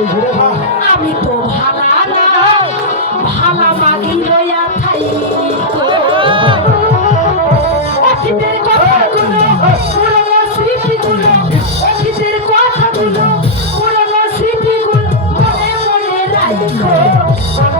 আমি তো ভালা না, ভালা মাগি লইয়া থাই। অতীতের কথাগুলো, পুরনো স্মৃতিগুলো, অতীতের কথাগুলো, পুরনো স্মৃতিগুলো মনে মনে রাখো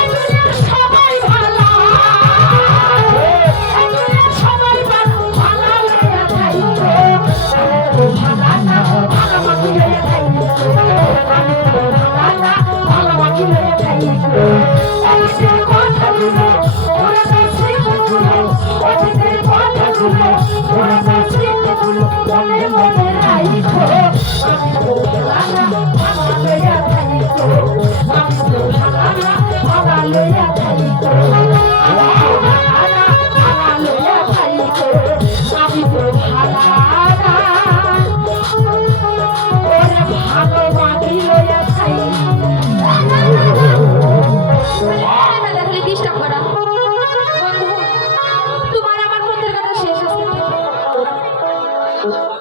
কথাগুলো Oh.